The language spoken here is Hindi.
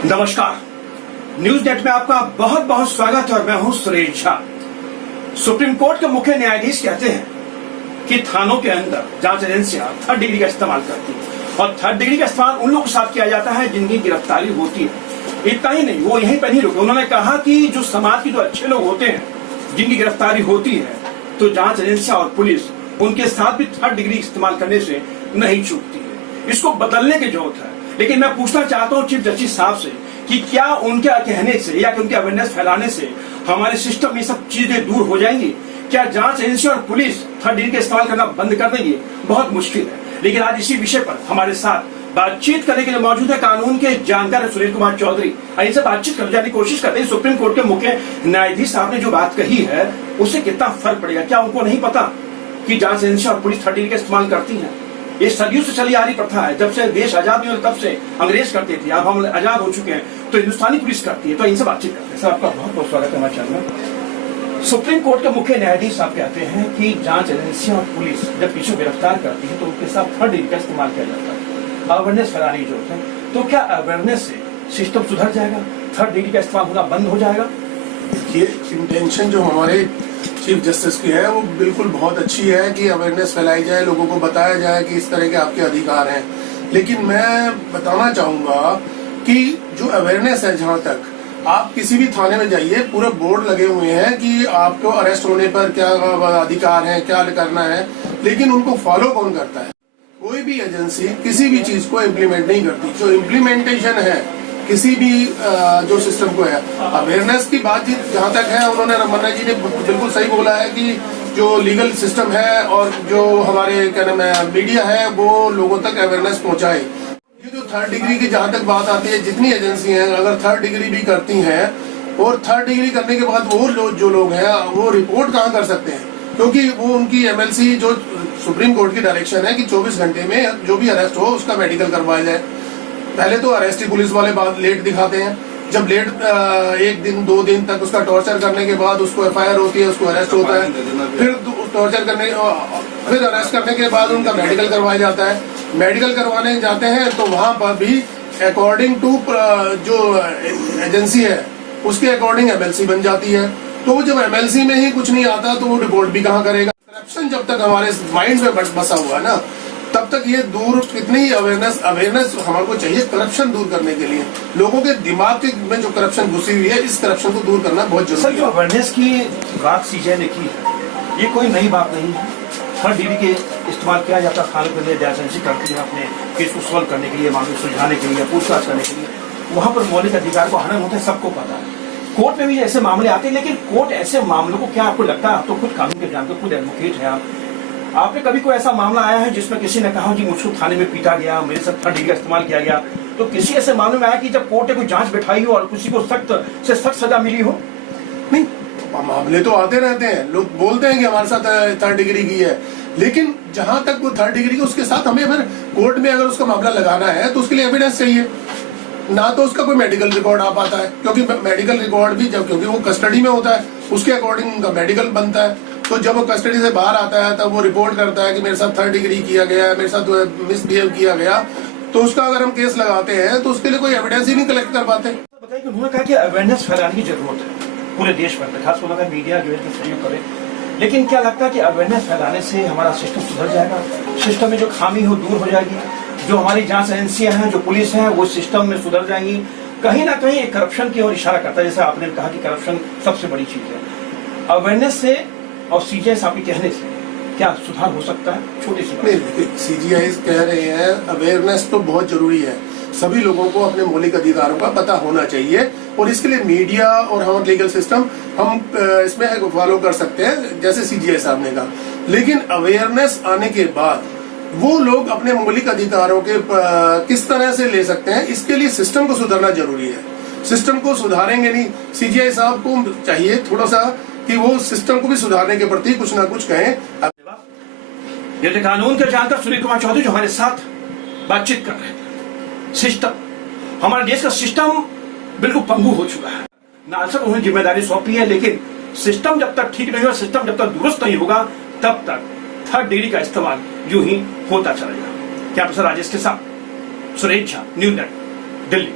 नमस्कार, न्यूज नेट में आपका बहुत बहुत स्वागत है और मैं हूं सुरेश झा। सुप्रीम कोर्ट के मुख्य न्यायाधीश कहते हैं कि थानों के अंदर जांच एजेंसियां थर्ड डिग्री का इस्तेमाल करती है और थर्ड डिग्री का इस्तेमाल उन लोगों के साथ किया जाता है जिनकी गिरफ्तारी होती है। इतना ही नहीं, वो यहीं पर नहीं रुके। उन्होंने कहा कि जो समाज के जो अच्छे लोग होते हैं जिनकी गिरफ्तारी होती है तो जांच एजेंसियां और पुलिस उनके साथ भी थर्ड डिग्री इस्तेमाल करने से नहीं चूकती है। इसको बदलने की जरूरत है। लेकिन मैं पूछना चाहता हूं चीफ जस्टिस साहब से कि क्या उनके कहने से या कि उनके अवेयरनेस फैलाने से हमारे सिस्टम में सब चीजें दूर हो जाएंगी? क्या जांच एजेंसी और पुलिस थर्ड डिग्री का इस्तेमाल करना बंद कर देंगे? बहुत मुश्किल है। लेकिन आज इसी विषय पर हमारे साथ बातचीत करने के लिए मौजूद है कानून के जानकार सुनील कुमार चौधरी। इनसे बातचीत करने की कोशिश करते हैं सुप्रीम कोर्ट के मुख्य न्यायाधीश साहब ने जो बात कही है उससे कितना फर्क पड़ेगा। क्या उनको नहीं पता कि जांच एजेंसी और पुलिस थर्ड डिग्री का इस्तेमाल करती है? ये सदियों से चली आ रही प्रथा है। जब से देश आजाद नहीं हुआ तब से अंग्रेज करते थे, अब हम आजाद हो चुके हैं तो हिंदुस्तानी पुलिस करती है। तो इनसे बातचीत करते हैं। सर, आपका बहुत बहुत स्वागत है हमारे चैनल में। सुप्रीम कोर्ट के मुख्य न्यायाधीश साहब कहते हैं कि जांच एजेंसियां और पुलिस जब किसी को गिरफ्तार करती है तो उनके साथ थर्ड डिग्री का इस्तेमाल किया जाता है। अवेयरनेस फैलाने की जरूरत है। तो क्या अवेयरनेस से सिस्टम सुधर जाएगा? थर्ड डिग्री का इस्तेमाल होना बंद हो जाएगा? देखिए, इंटेंशन जो हमारे चीफ जस्टिस की है वो बिल्कुल बहुत अच्छी है कि अवेयरनेस फैलाई जाए, लोगों को बताया जाए कि इस तरह के आपके अधिकार हैं। लेकिन मैं बताना चाहूंगा कि जो अवेयरनेस है, जहां तक आप किसी भी थाने में जाइए, पूरे बोर्ड लगे हुए हैं कि आपको अरेस्ट होने पर क्या अधिकार है, क्या करना है, लेकिन उनको फॉलो कौन करता है? कोई भी एजेंसी किसी भी चीज को इम्प्लीमेंट नहीं करती। जो इम्प्लीमेंटेशन है किसी भी जो सिस्टम को है, अवेयरनेस की बातचीत जहाँ तक है, उन्होंने रमन्ना जी ने बिल्कुल सही बोला है कि जो लीगल सिस्टम है और जो हमारे क्या नाम है मीडिया है वो लोगों तक अवेयरनेस पहुंचाए। ये जो थर्ड डिग्री की जहाँ तक बात आती है, जितनी एजेंसी हैं अगर थर्ड डिग्री भी करती हैं और थर्ड डिग्री करने के बाद वो जो लोग हैं वो रिपोर्ट कहाँ कर सकते हैं? क्योंकि वो उनकी MLC जो सुप्रीम कोर्ट की डायरेक्शन है कि 24 घंटे में जो भी अरेस्ट हो उसका मेडिकल करवाया जाए। पहले तो अरेस्टी पुलिस वाले बात लेट दिखाते हैं। जब लेट 1 दिन 2 दिन तक उसका टॉर्चर करने के बाद उसको FIR होती है, उसको अरेस्ट होता है, फिर टॉर्चर करने फिर अरेस्ट करने के बाद उनका मेडिकल करवाया जाता है। मेडिकल करवाने जाते हैं तो वहां पर भी अकॉर्डिंग टू जो एजेंसी है उसके अकॉर्डिंग MLC बन जाती है। तो जब MLC में ही कुछ नहीं आता तो वो रिपोर्ट भी कहाँ करेगा? करप्शन जब तक हमारे माइंड में बसा हुआ है ना, तब तक ये दूर कितनी अवेयरनेस हमको चाहिए करप्शन दूर करने के लिए। लोगों के दिमाग में जो करप्शन घुसी हुई है, इस करप्शन को दूर करना बहुत जरूरी है। सर, जो अवेयरनेस की बात CJ ने की है ये कोई नई बात नहीं है। थर्ड डिग्री के इस्तेमाल किया जाता है थाने के लिए, जांच एजेंसी करती है अपने केस को सॉल्व करने के लिए, मामले सुलझाने के लिए, पूछताछ करने के लिए। वहां पर मौलिक अधिकार को हनन होता है, सबको पता है। कोर्ट में भी ऐसे मामले आते हैं, लेकिन कोर्ट ऐसे मामलों को, क्या आपको लगता है, आप तो खुद कानून के जानते, खुद एडवोकेट है आपने कभी कोई ऐसा मामला आया है जिसमें किसी ने कहा कि मुझको थाने में पीटा गया, मेरे साथ थर्ड डिग्री का इस्तेमाल किया गया? तो किसी ऐसे मामले में आया कि जब कोर्ट ने कोई जांच बैठाई हो और किसी को सख्त से सख्त सजा मिली हो? नहीं, मामले तो आते रहते हैं। लोग बोलते हैं कि हमारे साथ थर्ड डिग्री की है, लेकिन जहां तक वो थर्ड डिग्री की, उसके साथ हमें फिर कोर्ट में अगर उसका मामला लगाना है तो उसके लिए एविडेंस चाहिए। ना तो उसका कोई मेडिकल रिकॉर्ड आ पाता है, क्योंकि मेडिकल रिकॉर्ड भी क्योंकि वो कस्टडी में होता है, उसके अकॉर्डिंग उनका मेडिकल बनता है। तो जब वो कस्टडी से बाहर आता है तब वो रिपोर्ट करता है कि मेरे साथ थर्ड डिग्री किया गया है, मेरे साथ मिसबिहेव किया गया, तो उसका अगर हम केस लगाते हैं तो उसके लिए कोई एविडेंस ही नहीं कलेक्ट कर पाते। बताइए कि उन्होंने कहा कि अवेयरनेस फैलाने की जरूरत है पूरे देश भर, खासकर अगर मीडिया जो है सहयोग करे। लेकिन क्या लगता है कि अवेयरनेस फैलाने से हमारा सिस्टम सुधर जाएगा? सिस्टम में जो खामी हो दूर हो जाएगी? जो हमारी जांच एजेंसियां हैं, जो पुलिस है, वो सिस्टम में सुधर जाएंगी? कहीं ना कहीं करप्शन की ओर इशारा करता है। जैसे आपने कहा कि करप्शन सबसे बड़ी चीज है। अवेयरनेस से और CJ साहब के कहने से क्या सुधार हो सकता है? छोटी सी बात। CGI कह रहे हैं अवेयरनेस तो बहुत जरूरी है। सभी लोगों को अपने मौलिक अधिकारों का पता होना चाहिए और इसके लिए मीडिया और हमारा लीगल सिस्टम हम इसमें फॉलो कर सकते हैं, जैसे CGI साहब ने कहा। लेकिन अवेयरनेस आने के बाद वो लोग अपने मौलिक अधिकारों के किस तरह से ले सकते हैं, इसके लिए सिस्टम को सुधारना जरूरी है। सिस्टम को सुधारेंगे नहीं, CGI साहब को चाहिए थोड़ा सा कि वो सिस्टम को भी सुधारने के प्रति कुछ ना कुछ कहें। ये कानून के जानकार सुनील कुमार चौधरी जो हमारे साथ बातचीत कर रहे थे। सिस्टम, हमारे देश का सिस्टम बिल्कुल पंगु हो चुका है। नालसक उन्हें जिम्मेदारी सौंपी है, लेकिन सिस्टम जब तक ठीक नहीं होगा, सिस्टम जब तक दुरुस्त नहीं होगा, तब तक थर्ड डिग्री का इस्तेमाल यूं ही होता चलेगा। क्या प्रोफेसर राजेश के साथ सुरेश झा, न्यूज नेट, दिल्ली।